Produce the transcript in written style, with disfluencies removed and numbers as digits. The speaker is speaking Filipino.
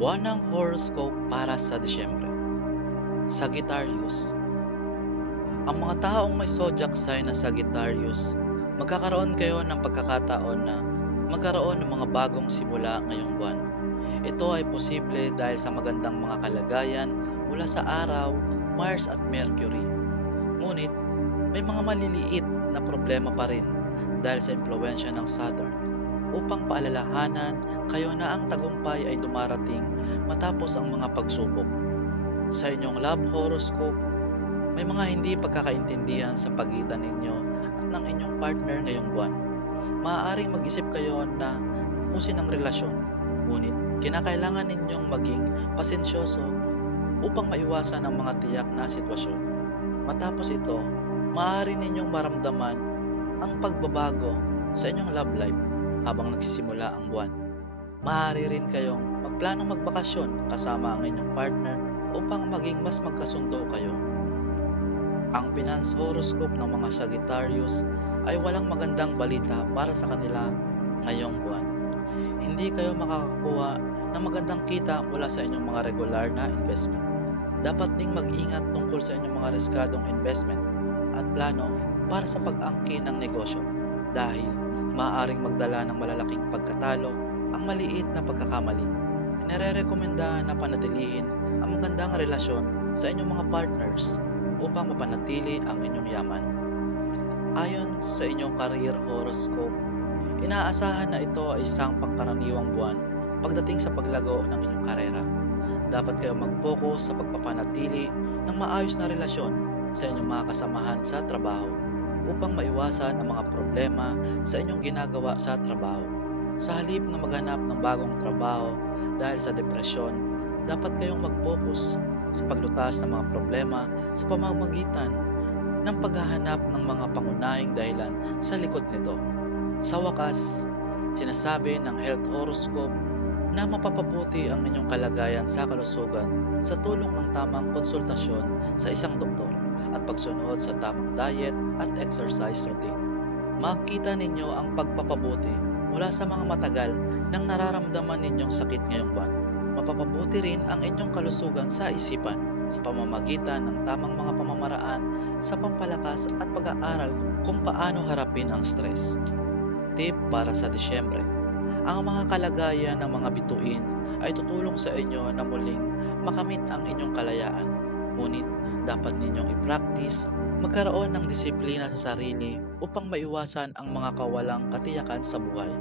Buwan ng horoscope para sa Disyembre. Sagittarius. Ang mga taong may zodiac sign na Sagittarius, magkakaroon kayo ng pagkakataon na magkaroon ng mga bagong simula ngayong buwan. Ito ay posible dahil sa magandang mga kalagayan mula sa araw, Mars at Mercury. Ngunit, may mga maliliit na problema pa rin dahil sa impluwensya ng Saturn upang paalalahanan kayo na ang tagumpay ay dumarating matapos ang mga pagsubok. Sa inyong love horoscope, may mga hindi pagkakaintindihan sa pagitan ninyo at ng inyong partner ngayong buwan. Maaaring mag-isip kayo na tapusin ang relasyon, ngunit kinakailangan ninyong maging pasensyoso upang maiwasan ang mga tiyak na sitwasyon. Matapos ito, maaari ninyong maramdaman ang pagbabago sa inyong love life habang nagsisimula ang buwan. Maaari rin kayong magplanong magbakasyon kasama ang inyong partner upang maging mas magkasundo kayo. Ang finance horoscope ng mga Sagittarius ay walang magandang balita para sa kanila ngayong buwan. Hindi kayo makakakuha ng magandang kita mula sa inyong mga regular na investment. Dapat ding mag-ingat tungkol sa inyong mga riskadong investment at plano para sa pag-angkin ng negosyo dahil maaaring magdala ng malalaking pagkatalo ang maliit na pagkakamali. Inirerekomenda na panatilihin ang magandang relasyon sa inyong mga partners upang mapanatili ang inyong yaman. Ayon sa inyong career horoscope, inaasahan na ito ay isang pangkaraniwang buwan pagdating sa paglago ng inyong karera. Dapat kayo mag-focus sa pagpapanatili ng maayos na relasyon sa inyong mga kasamahan sa trabaho upang maiwasan ang mga problema sa inyong ginagawa sa trabaho. Sa halip na maghanap ng bagong trabaho dahil sa depresyon, dapat kayong mag-focus sa paglutas ng mga problema sa pamamagitan ng paghahanap ng mga pangunahing dahilan sa likod nito. Sa wakas, sinasabi ng health horoscope na mapapabuti ang inyong kalagayan sa kalusugan sa tulong ng tamang konsultasyon sa isang doktor at pagsunod sa tamang diet at exercise routine. Makita ninyo ang pagpapabuti mula sa mga matagal nang nararamdaman ninyong sakit ngayong buwan. Mapapabuti rin ang inyong kalusugan sa isipan sa pamamagitan ng tamang mga pamamaraan sa pampalakas at pag-aaral kung paano harapin ang stress. Tip para sa Disyembre. Ang mga kalagayan ng mga bituin ay tutulong sa inyo na muling makamit ang inyong kalayaan. Ngunit dapat ninyong i-practice magkaroon ng disiplina sa sarili upang maiwasan ang mga kawalang katiyakan sa buhay.